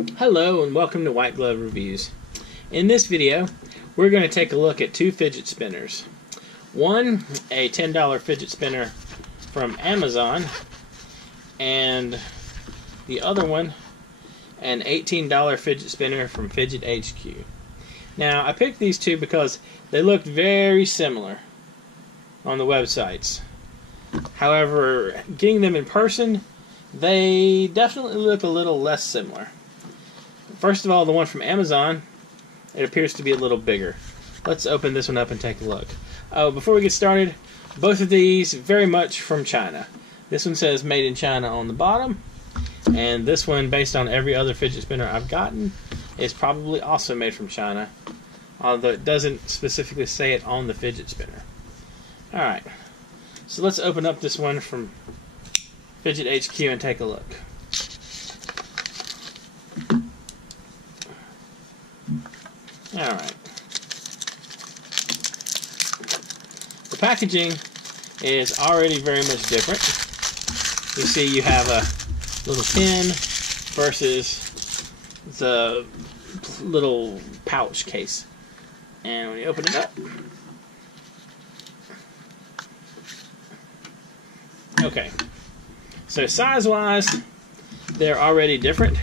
Hello and welcome to White Glove Reviews. In this video, we're going to take a look at two fidget spinners. One, a $10 fidget spinner from Amazon, and the other one, an $18 fidget spinner from FidgetHQ. Now, I picked these two because they looked very similar on the websites. However, getting them in person, they definitely look a little less similar. First of all, the one from Amazon, it appears to be a little bigger. Let's open this one up and take a look. Oh, before we get started, both of these very much from China. This one says made in China on the bottom, and this one, based on every other fidget spinner I've gotten, is probably also made from China, although it doesn't specifically say it on the fidget spinner. Alright, so let's open up this one from FidgetHQ and take a look. Alright. The packaging is already very much different. You see you have a little pin versus the little pouch case. And when you open it up, okay. So size-wise, they're already different.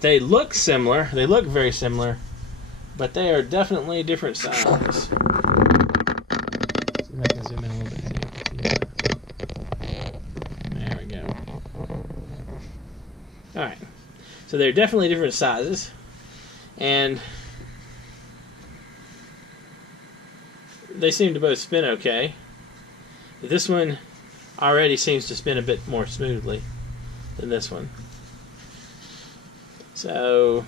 They look similar. They look very similar. But they are definitely different sizes. See if I can zoom in a little bit. There we go. Alright. So they're definitely different sizes. And they seem to both spin okay. This one already seems to spin a bit more smoothly than this one. So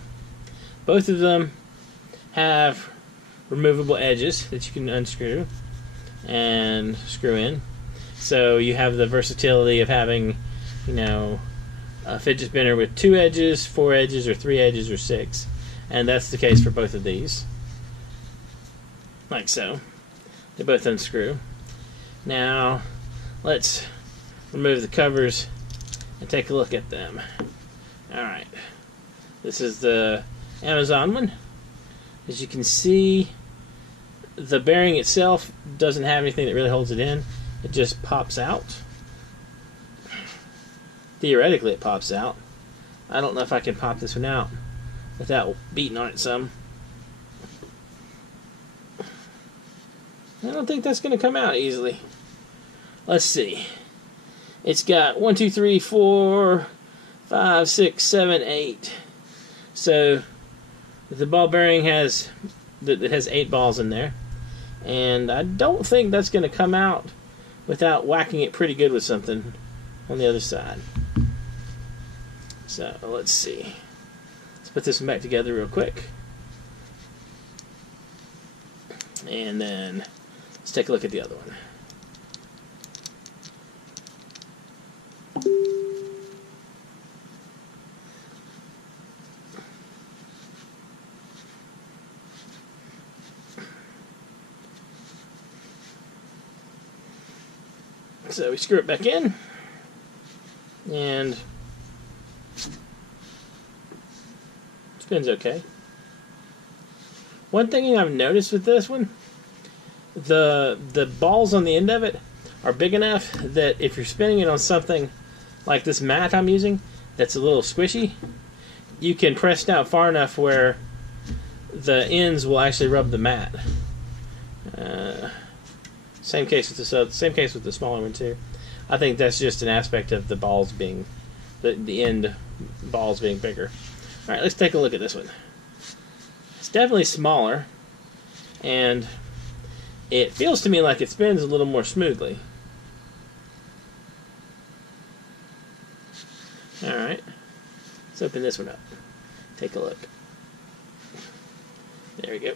both of them have removable edges that you can unscrew and screw in. So you have the versatility of having, you know, a fidget spinner with 2 edges, 4 edges, or 3 edges, or 6. And that's the case for both of these. Like so. They both unscrew. Now, let's remove the covers and take a look at them. Alright. This is the Amazon one. As you can see, the bearing itself doesn't have anything that really holds it in. It just pops out. Theoretically, it pops out. I don't know if I can pop this one out without beating on it some. I don't think that's going to come out easily. Let's see. It's got 1, 2, 3, 4, 5, 6, 7, 8. So the ball bearing has 8 balls in there, and I don't think that's going to come out without whacking it pretty good with something on the other side. So let's see. Let's put this one back together real quick, and then let's take a look at the other one. So we screw it back in, and spins okay. One thing I've noticed with this one, the balls on the end of it are big enough that if you're spinning it on something like this mat I'm using that's a little squishy, you can press down far enough where the ends will actually rub the mat. Same case with the smaller one too. I think that's just an aspect of the balls being the end balls being bigger. All right, let's take a look at this one. It's definitely smaller, and it feels to me like it spins a little more smoothly. All right, let's open this one up. Take a look. There we go.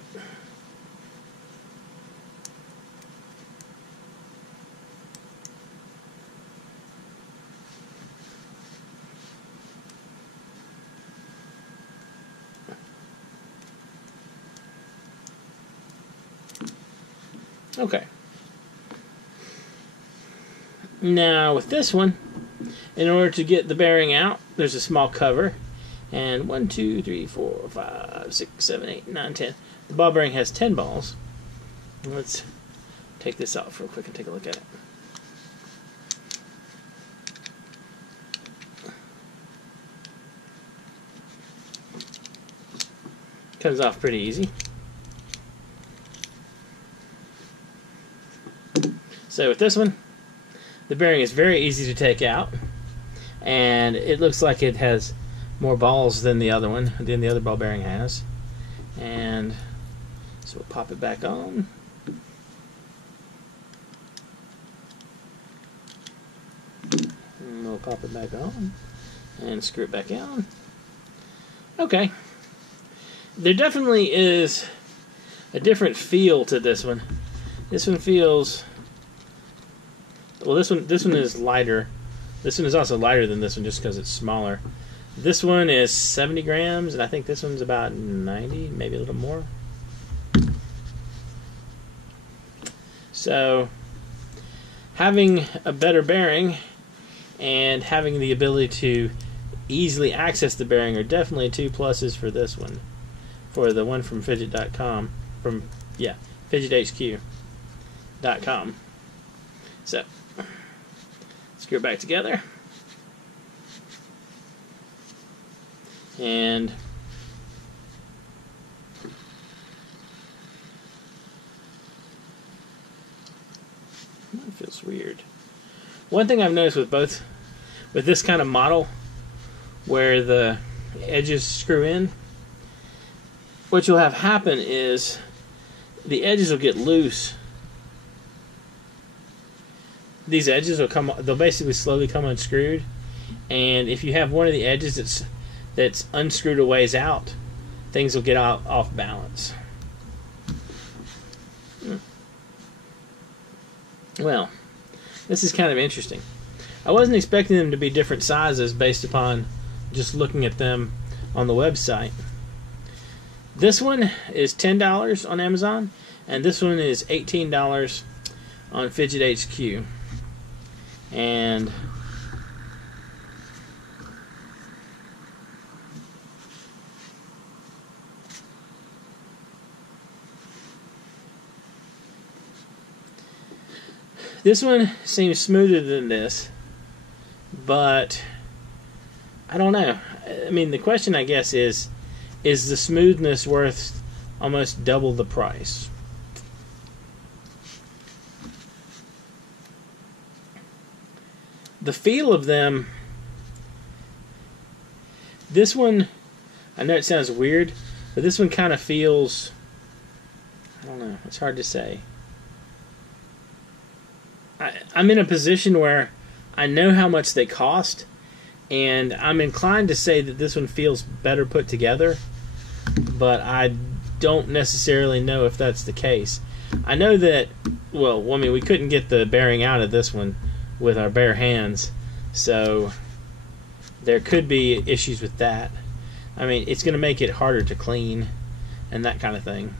Okay. Now with this one, in order to get the bearing out, there's a small cover, And 1, 2, 3, 4, 5, 6, 7, 8, 9, 10. The ball bearing has 10 balls. Let's take this off real quick and take a look at it. Comes off pretty easy. So with this one, the bearing is very easy to take out, and it looks like it has more balls than the other one, than the other ball bearing has. And so we'll pop it back on. And we'll pop it back on and screw it back on. Okay. There definitely is a different feel to this one. This one feels, well, this one is lighter. This one is also lighter than this one just because it's smaller. This one is 70 grams, and I think this one's about 90, maybe a little more. So, having a better bearing and having the ability to easily access the bearing are definitely two pluses for this one. For the one from Fidget.com, FidgetHQ.com. So, screw it back together. And that feels weird. One thing I've noticed with this kind of model, where the edges screw in, what you'll have happen is the edges will get loose. These edges will they'll basically slowly come unscrewed, and if you have one of the edges that's unscrewed a ways out, things will get off balance. Well, this is kind of interesting. I wasn't expecting them to be different sizes based upon just looking at them on the website. This one is $10 on Amazon, and this one is $18 on FidgetHQ. And this one seems smoother than this, but I don't know. I mean, the question, I guess, is the smoothness worth almost double the price? The feel of them, this one, I know it sounds weird, but this one kind of feels, I don't know, it's hard to say. I'm in a position where I know how much they cost, and I'm inclined to say that this one feels better put together, but I don't necessarily know if that's the case. I know that, well, I mean, we couldn't get the bearing out of this one with our bare hands, so there could be issues with that. I mean, it's going to make it harder to clean and that kind of thing.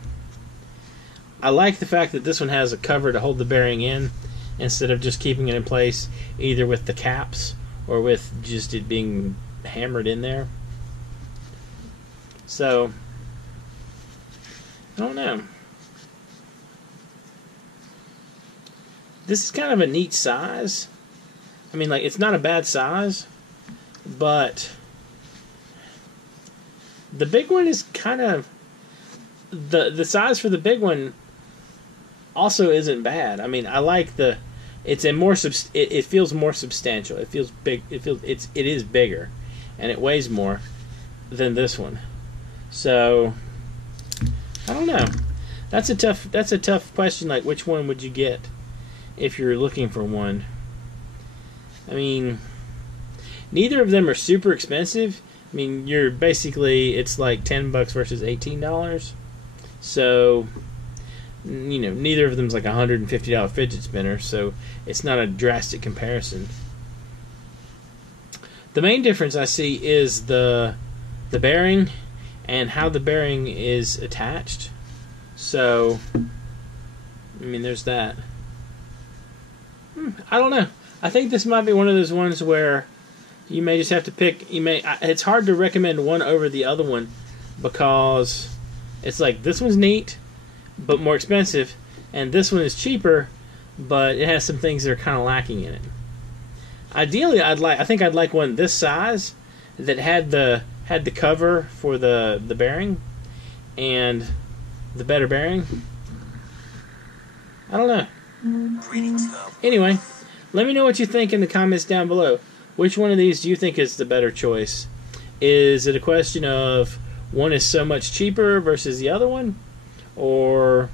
I like the fact that this one has a cover to hold the bearing in instead of just keeping it in place either with the caps or with just it being hammered in there. So, I don't know. This is kind of a neat size. I mean, like, it's not a bad size, but the big one is kind of, the size for the big one also isn't bad. I mean, I like it's a more it feels more substantial. It feels big. It is bigger, and it weighs more than this one. So I don't know. That's a tough question. Like, which one would you get if you're looking for one? I mean, neither of them are super expensive. I mean, you're basically, it's like $10 versus $18. So, you know, neither of them's like a $150 fidget spinner, so it's not a drastic comparison. The main difference I see is the bearing and how the bearing is attached. So, I mean, there's that. I don't know. I think this might be one of those ones where You may just have to pick. It's hard to recommend one over the other one because it's like this one's neat, but more expensive, and this one is cheaper, but it has some things that are kind of lacking in it. Ideally, I think I'd like one this size that had the cover for the bearing and the better bearing. I don't know. Anyway, let me know what you think in the comments down below. Which one of these do you think is the better choice? Is it a question of one is so much cheaper versus the other one? Or,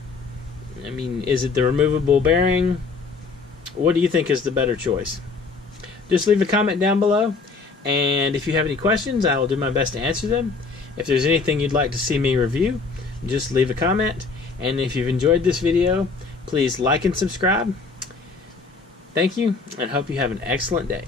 I mean, is it the removable bearing? What do you think is the better choice? Just leave a comment down below, and if you have any questions, I will do my best to answer them. If there's anything you'd like to see me review, just leave a comment, and if you've enjoyed this video, please like and subscribe. Thank you, and hope you have an excellent day.